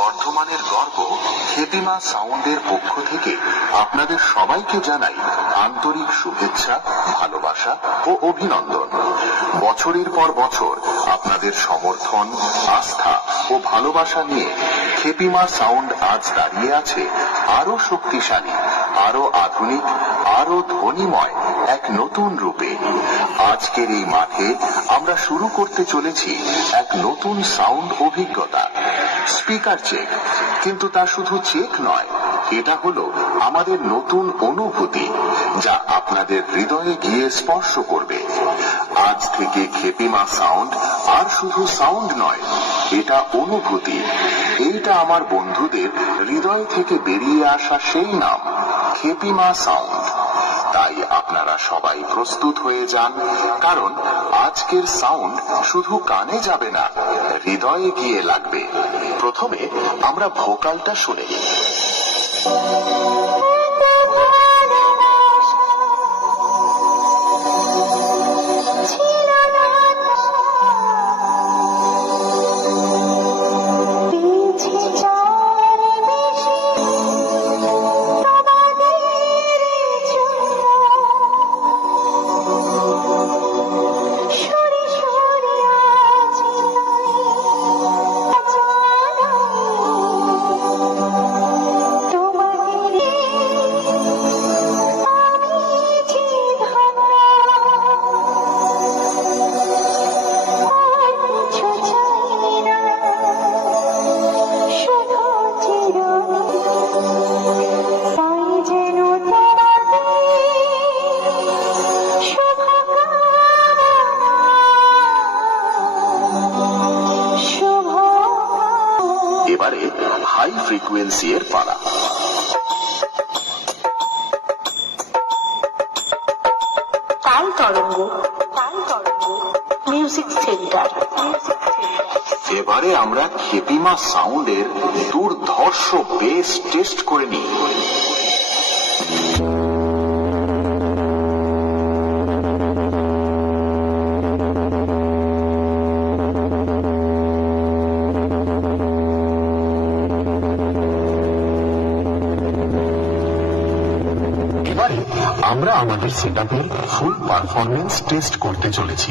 বর্ধমানের গর্ব খেপিমা সাউন্ডের পক্ষ থেকে আপনাদের সবাইকে জানাই আন্তরিক শুভেচ্ছা, ভালোবাসা ও অভিনন্দন। বছরের পর বছর আপনাদের সমর্থন, আস্থা ও ভালোবাসা নিয়ে খেপিমা সাউন্ড আজ দাঁড়িয়ে আছে আরো শক্তিশালী, আরো আধুনিক, আরো ধ্বনিময় এক নতুন রূপে। আজকের এই মাঠে আমরা শুরু করতে চলেছি এক নতুন সাউন্ড অভিজ্ঞতা। স্পিকার চেক, কিন্তু তা শুধু চেক নয়, এটা হলো আমাদের নতুন অনুভূতি যা আপনাদের হৃদয়ে গিয়ে স্পর্শ করবে। আজ থেকে খেপিমা সাউন্ড আর শুধু সাউন্ড নয়, এটা অনুভূতি। এইটা আমার বন্ধুদের হৃদয় থেকে বেরিয়ে আসা সেই নাম, খেপিমা সাউন্ড। তাই আপনারা সবাই প্রস্তুত হয়ে যান, কারণ আজকের সাউন্ড শুধু কানে যাবে না, হৃদয়ে গিয়ে লাগবে। প্রথমে আমরা ভোকালটা শুনে নিই। এবারে হাই ফ্রিকোয়েন্সি এর পালা। তাল তরঙ্গ, মিউজিক সেন্টার। এবারে আমরা খেপিমা সাউন্ডের দুর্ধর্ষ বেস টেস্ট করে নিই। এবারে আমরা আমাদের সেটআপের ফুল পারফরমেন্স টেস্ট করতে চলেছি।